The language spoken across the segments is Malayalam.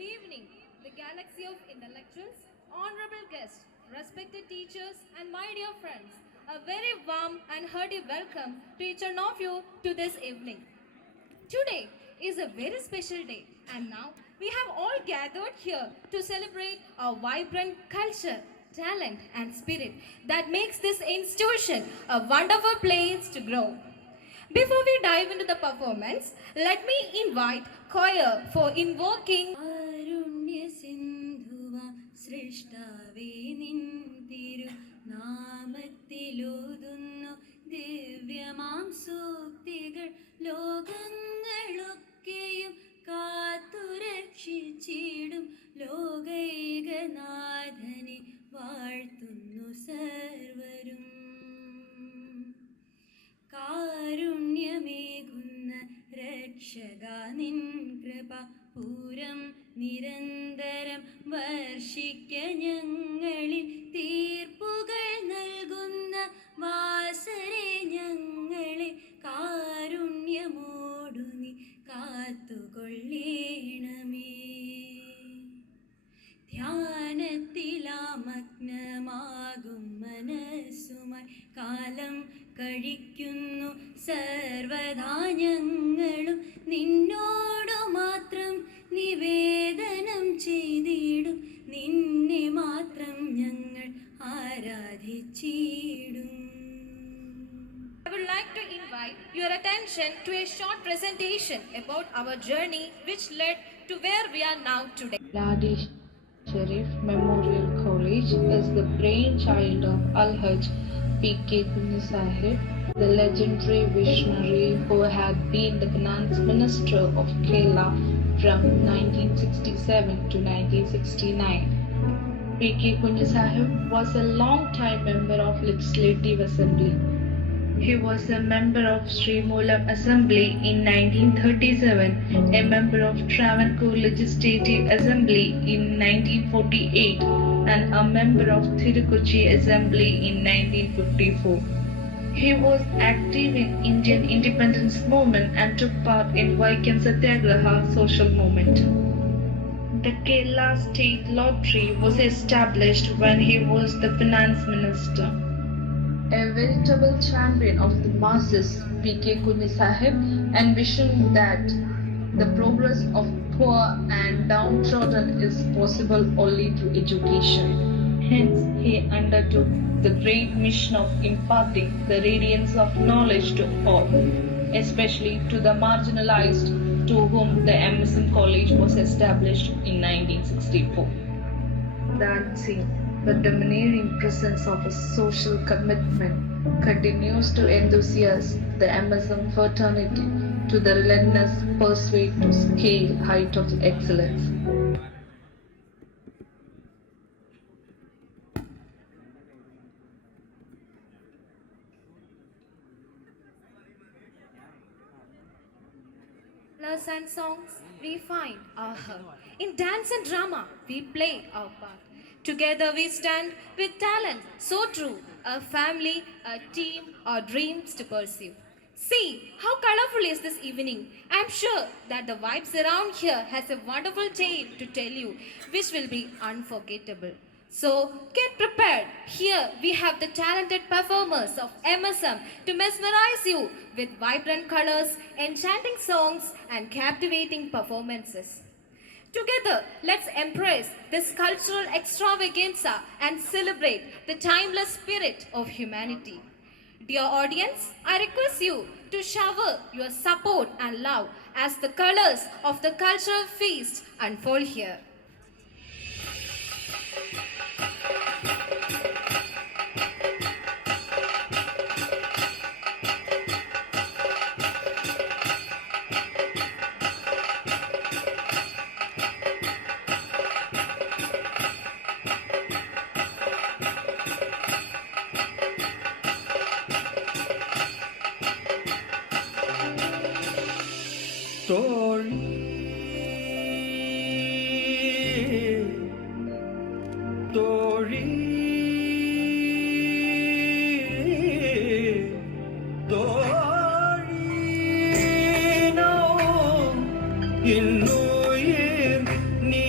Good evening, the galaxy of intellectuals, honorable guests, respected teachers, and my dear friends. A very warm and hearty welcome to each one of you to this evening. Today is a very special day, and now we have all gathered here to celebrate our vibrant culture, talent, and spirit that makes this institution a wonderful place to grow. Before we dive into the performance, let me invite choir for invoking കാരുണ്യസിന്ധുവാം സൃഷ്ടാവേ നിൻ തിരുനാമത്തിലൂതുന്നു ദിവ്യമാം സൂക്തികൾ ലോകങ്ങളൊക്കെയും കാത്തുരക്ഷിച്ചിടും ലോകൈകനാഥനെ വാഴ്ത്തുന്നു സർവരും. കാരുണ്യമേകുന്ന രക്ഷക നിൻ കൃപ പൂരം നിരന്തരം വർഷിക്ക ഞങ്ങളിൽ തീർപ്പുകൾ നൽകുന്ന വാസരെ ഞങ്ങളെ കാരുണ്യമോടു നീ കാത്തുകൊള്ളേണമേ. ധ്യാനത്തിലാമഗ്നമാകും മനസ്സുമായി കാലം കഴിക്കുന്നു സർവദാ ഞങ്ങളും നിന്നോടു മാത്രം നിവേദനം ചെയ്തിടും, നിന്നെ മാത്രം ഞങ്ങൾ ആരാധിച്ചിടും. I would like to invite your attention to a short presentation about our journey which led to where we are now today. Ladi Sharif Memorial College is the brainchild of Al-Hajj P.K. Kunni Sahib, the legendary visionary who had been the finance minister of Kerala from 1967 to 1969. P.K. Kunni Sahib was a long-time member of Legislative Assembly. He was a member of Sri Moolam Assembly in 1937, a member of Travancore Legislative Assembly in 1948, and a member of Thirukochi Assembly in 1954. He was active in Indian independence movement and took part in Vaikam Satyagraha social movement. The Kerala State Lottery was established when he was the finance minister. A veritable champion of the masses, P.K. Kunni Sahib envisioned that the progress of poor and downtrodden is possible only through education. Hence, he undertook the great mission of imparting the radiance of knowledge to all, especially to the marginalized, to whom the MSM College was established in 1964. The unseen but domineering presence of a social commitment continues to enthusiast the MSM fraternity to the relentless pursuit to scale height of excellence. Colors and songs, we find our heart. In dance and drama, we play our part. Together we stand with talent so true, a family, a team, our dreams to pursue. See how colorful is this evening. I'm sure that the vibes around here has a wonderful tale to tell you, which will be unforgettable. So get prepared. Here we have the talented performers of MSM to mesmerize you with vibrant colors, enchanting songs, and captivating performances. Together, let's embrace this cultural extravaganza and celebrate the timeless spirit of humanity. Dear audience, I request you to shower your support and love as the colors of the cultural feast unfold here. തോഴി തോഴി തോഴി നോ ഇന്നുയിർ നീ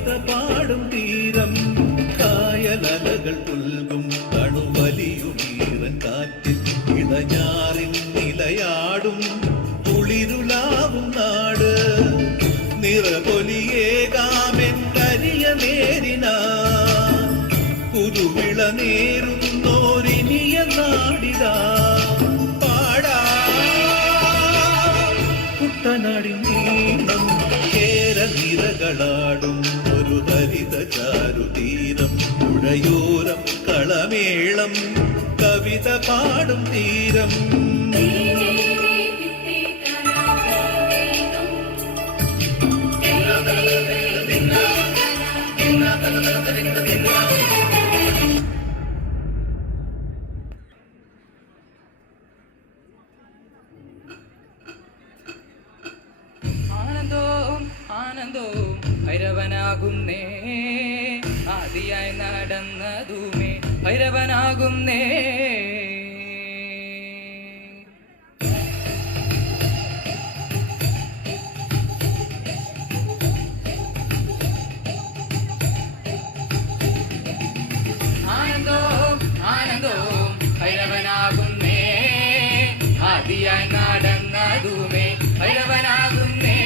കവിത പാടും തീരം കായലലകൾ പുൽകും കണുവലിയുമീറൻ കാറ്റിൽ ഇളഞ്ഞാറിൻ നിലയാടും കുളിരുലാവും നാട് നിറപൊലിയേകാമെന്നരിയ നേരിനാ പുതുവിള നേരുന്നോരിനിയ നാടിതാ പാടാ കുട്ടനാടിൻ നീളം കേരനിരകളാടും ഒരു ഹരിത ചാരുതീരം പുഴയോരം കളമേളം കവിത പാടും തീരം ആനന്ദവും ആനന്ദവും ഭൈരവനാകുന്നേ ആദിയായി നടന്നതുമേ ഭൈരവനാകുന്നേ ആനന്ദവും ആനന്ദവും ഭൈരവനാകുന്നേ ആദിയായി നടന്നതുമേ ഭൈരവനാകുന്നേ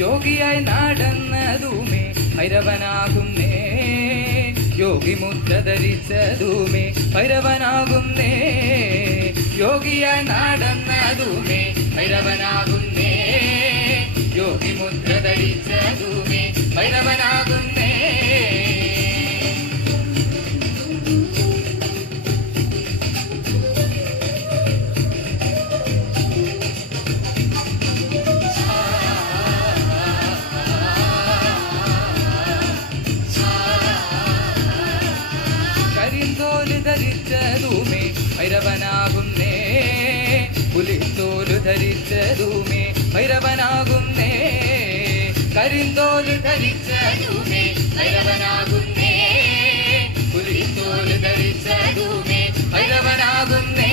യോഗിയായി നടന്നതുമേ ഭൈരവനാകുന്നേ യോഗി മുദ്ര ധരിച്ചതുമേ ഭൈരവനാകുന്നേ യോഗിയായി നടന്നതുമേ ഭൈരവനാകുന്നേ യോഗി മുദ്ര ധരിച്ചതുമേ ഭൈരവനാകുന്നേ കരിന്തോല് ധരിച്ചതുമേ ഭൈരവനാകുന്നേ പുലിത്തോല് ധരിച്ചതുമേ ഭൈരവനാകുന്നേ കരിന്തോല് ധരിച്ചതുമേ ഭൈരവനാകുന്നേ പുലിത്തോല് ധരിച്ചതുമേ ഭൈരവനാകുന്നേ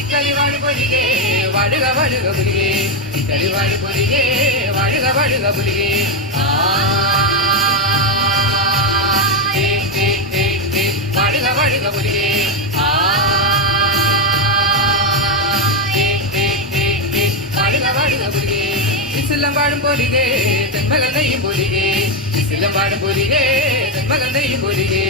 ഇക്കളിവാട് പൊലികെ വടുക വടുക പുലികെ ഇക്കളിവാട് പൊലികെ വടുക വടുക പുലികെ വടുക വടുക പുലികെ വടുക വടുക പുലികെ ഇസ്ലം പാടും പൊലികെ തെന്മകൾ നെയ്യും പൊലികെ ഇസ്ലം പാടും പൊലികെ തെന്മകൾ നെയ്യും പൊലികെ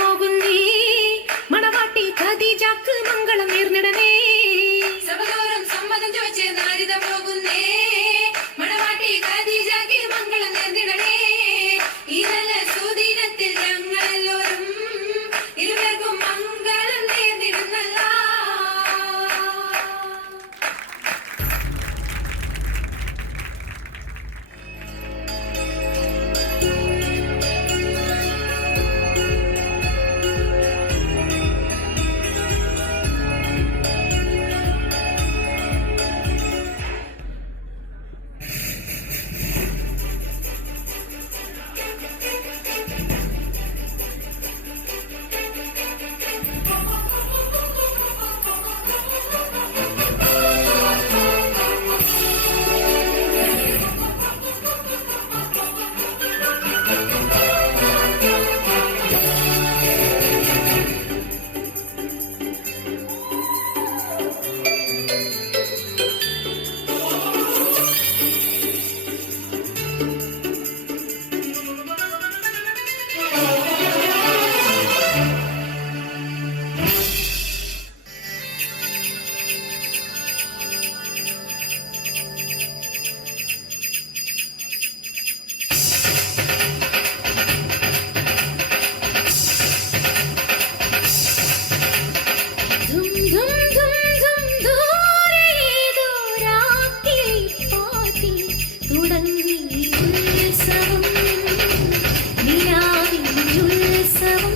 പോകുന്നേ മണവാട്ടി ഖദീജക്ക് മംഗളം നേർന്നിടനേ. സഭതോറും തുടങ്ങി ഉത്സവം, നിലാവിൻ ഉത്സവം.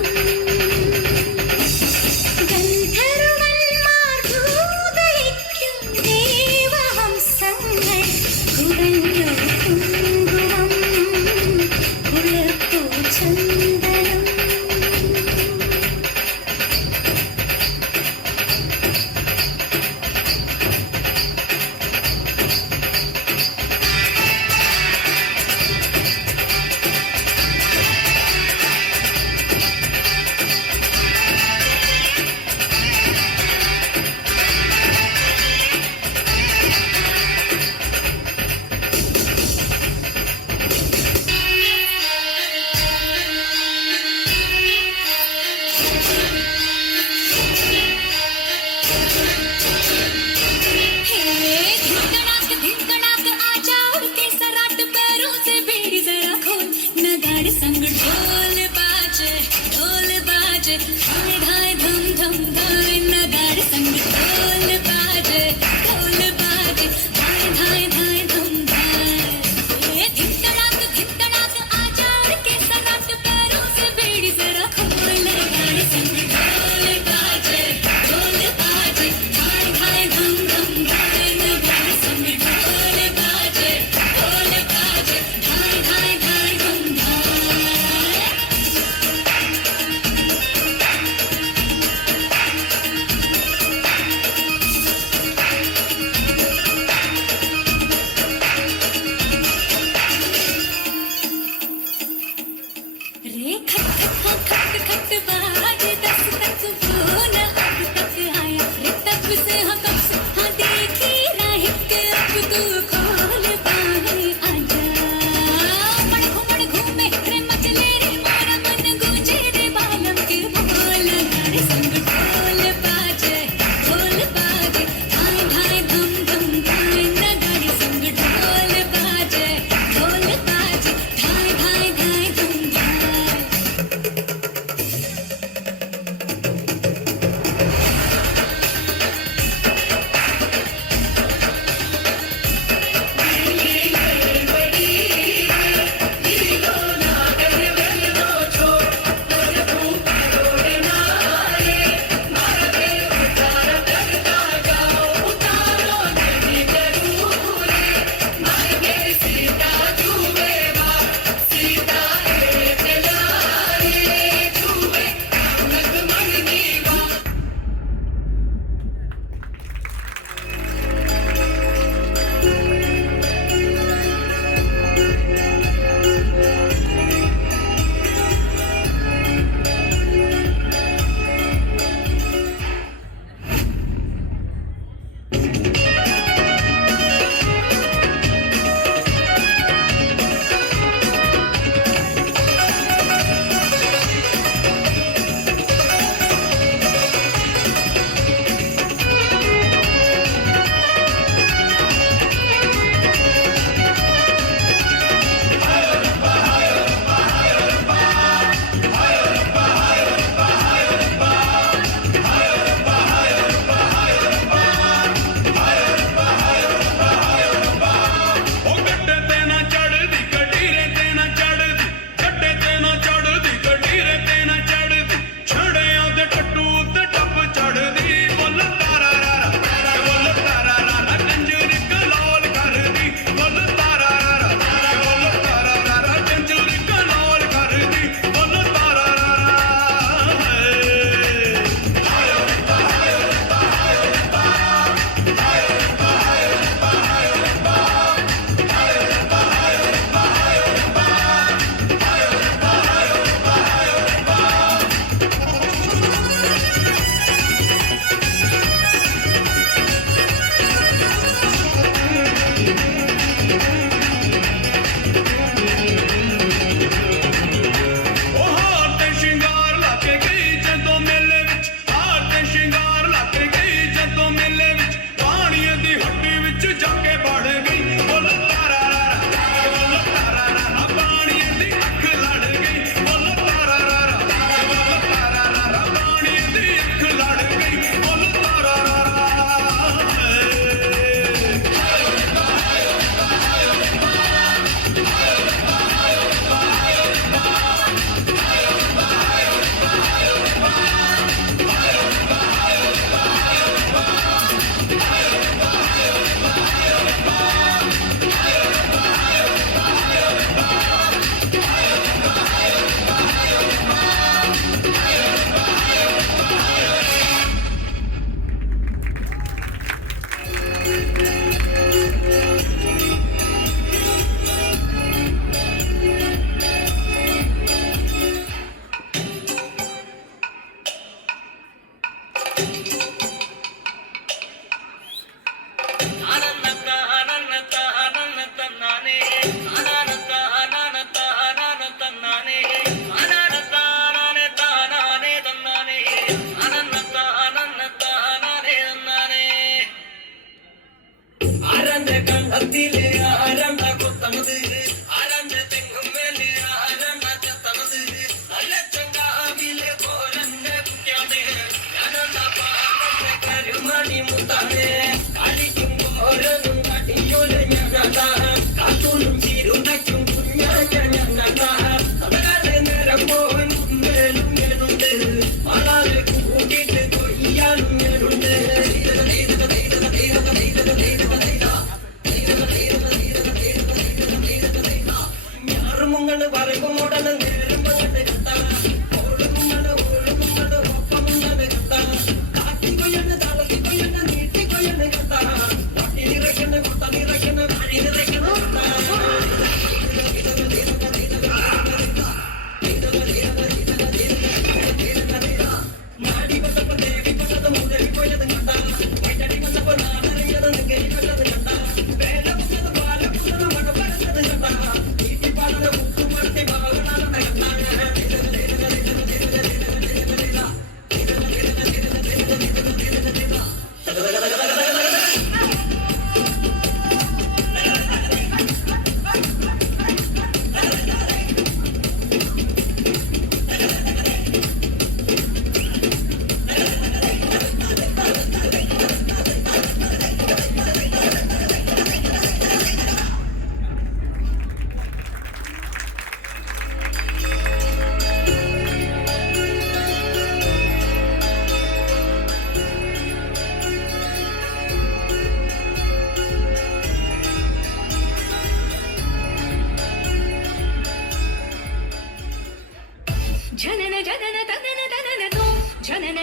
ഗന്ധർവന്മാർ ദൂതയ്ക്കും ദേവഹംസങ്ങൾ കുടഞ്ഞു കുങ്കുമം കുളിർപ്പൂ ചന്ദനം.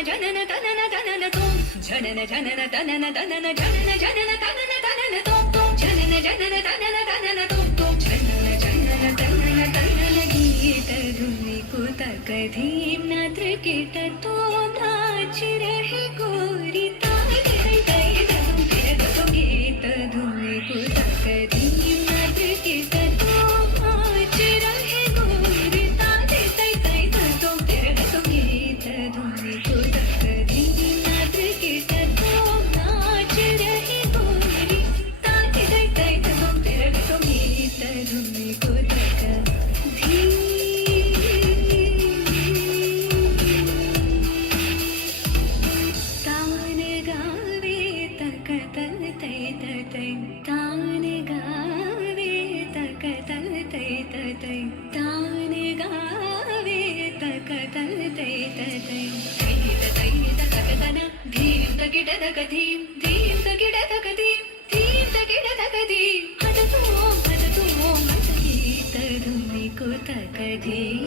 జనన తనన తనన తోం జనన జనన తనన తనన జనన జనన తనన తనన తోం తోం జనన జనన తనన తనన తోం తోం జనన జనన తనన తనన గీత ధుని को तकधीम नात्र कीट तो नाच रहे गोरी ताई ताई ताई तुम तेरे तो गीत धुनी को तकधीम नात्र कीट तो नाच रहे गोरी ताई ताई ताई तुम तेरे तो गीत धुनी को तकधीम नात्र कीट तो नाच रहे गोरी ताई ताई ताई तुम तेरे तो गीत धुनी को तकधीम तान गावे तकतल तै तै तान गावे तकतल तै तै तान गावे तकतल तै तै तै तकतन धीम तकिट तकधीम धीम तकिट तकधीम धीम तकिट तकधीम हट तू मत गीत धुनी को तकधीम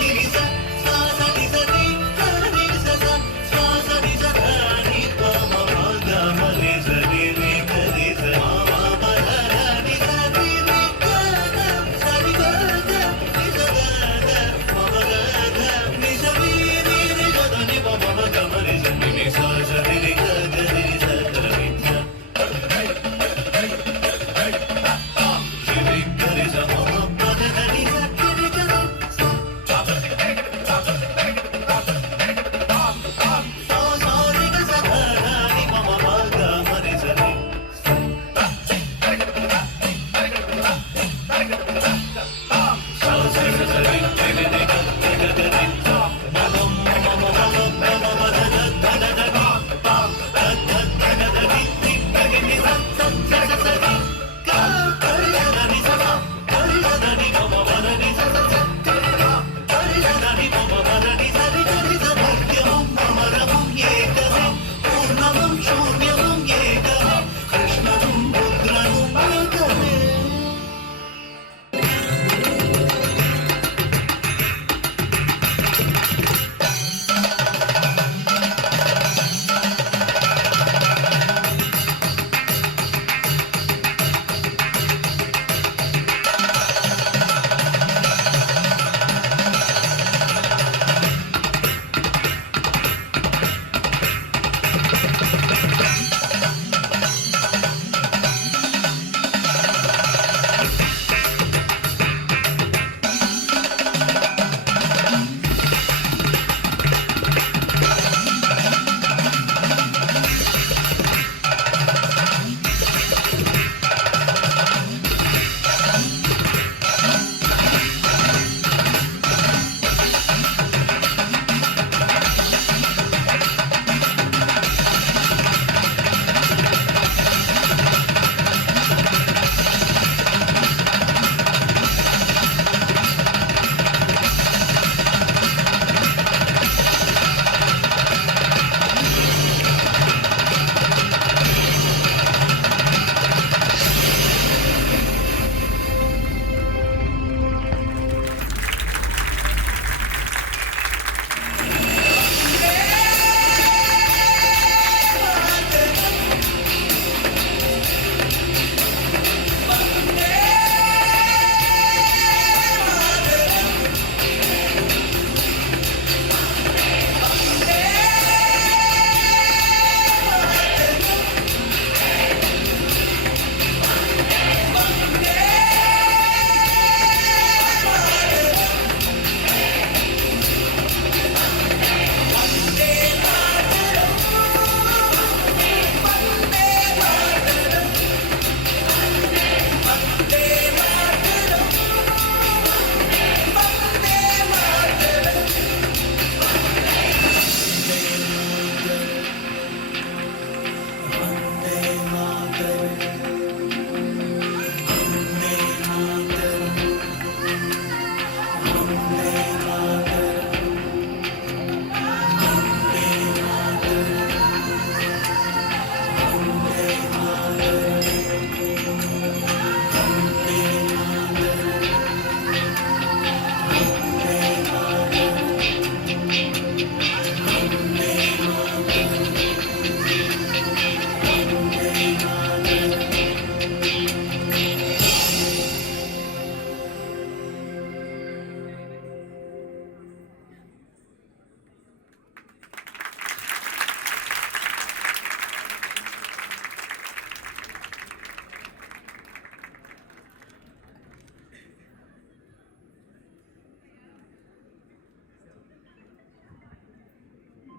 గిరిజ సాస నిజ ని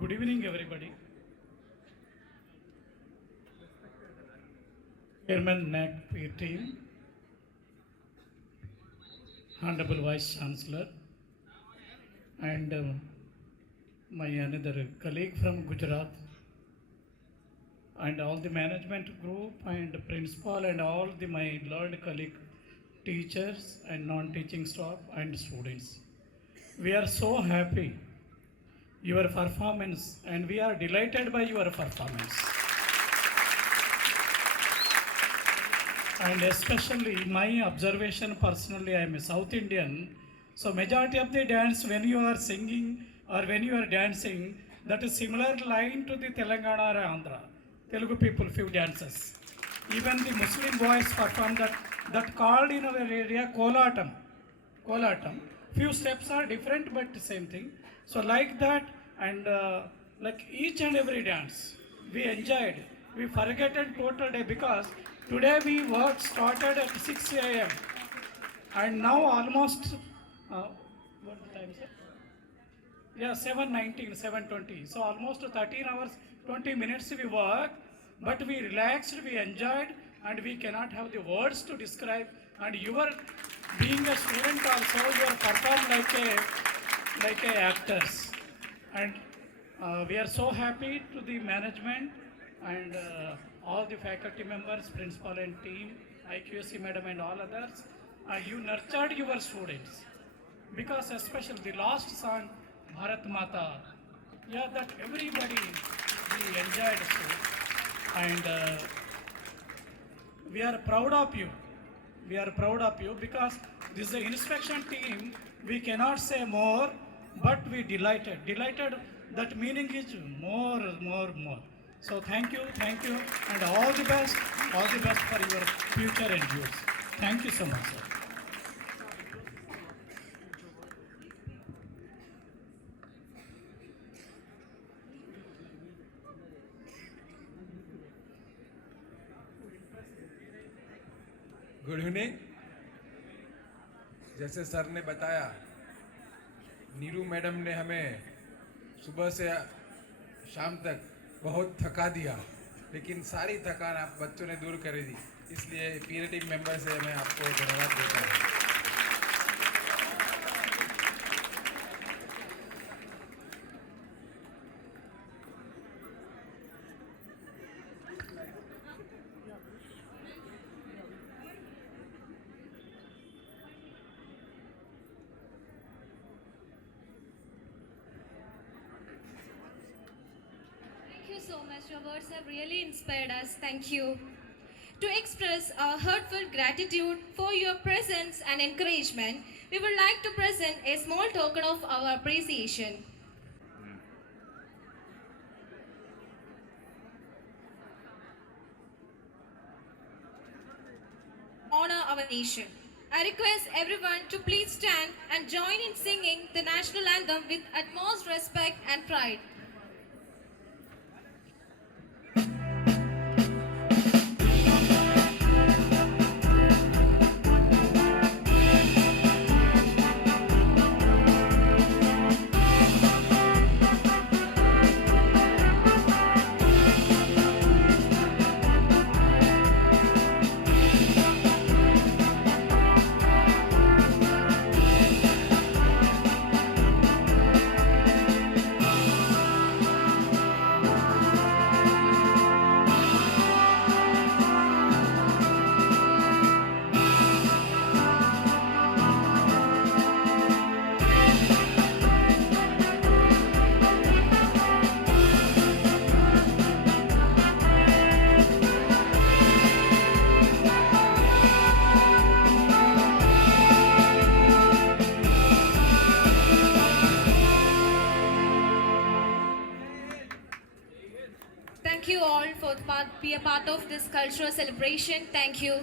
Good evening, everybody. Chairman NAC team, Honorable Vice Chancellor, and my another colleague from Gujarat, and all the management group and principal and all my learned colleague, teachers and non-teaching staff and students. We are so happy your performance, and we are delighted by your performance. And especially my observation personally, I am a South Indian, so majority of the dance when you are singing or when you are dancing, that is similar line to the Telangana or Andhra, Telugu people few dances. Even the Muslim boys perform that called in our area Kolatam. Few steps are different but the same thing. So like that, and like each and every dance, we enjoyed. We forgotten total day because today we work started at 6 a.m. and now almost what the time is it? Yeah, 7:19, 7:20. So almost 13 hours, 20 minutes we work, but we relaxed, we enjoyed, and we cannot have the words to describe. And you are being a student also, you are performed like a actors. And we are so happy to the management and all the faculty members, principal and team, IQSC madam and all others. You nurtured your students because especially the last song, Bharat Mata, yeah, that everybody we enjoyed so. And we are proud of you. We are proud of you because this is the inspection team. We cannot say more, but we delighted. That meaning is more. So thank you, and all the best for your future endeavors. Thank you so much, sir. Good evening. जैसे सर ने बताया, नीरू मैडम ने हमें सुबह से शाम तक बहुत थका दिया, लेकिन सारी थकान आप बच्चों ने दूर कर दी। इसलिए पीरियड टीम मेंबर से मैं आपको धन्यवाद देता हूँ। Thank you so much. Your words have really inspired us. Thank you. To express our heartfelt gratitude for your presence and encouragement, we would like to present a small token of our appreciation. Honor our nation. I request everyone to please stand and join in singing the national anthem with utmost respect and pride. Thank you all for be a part of this cultural celebration. Thank you.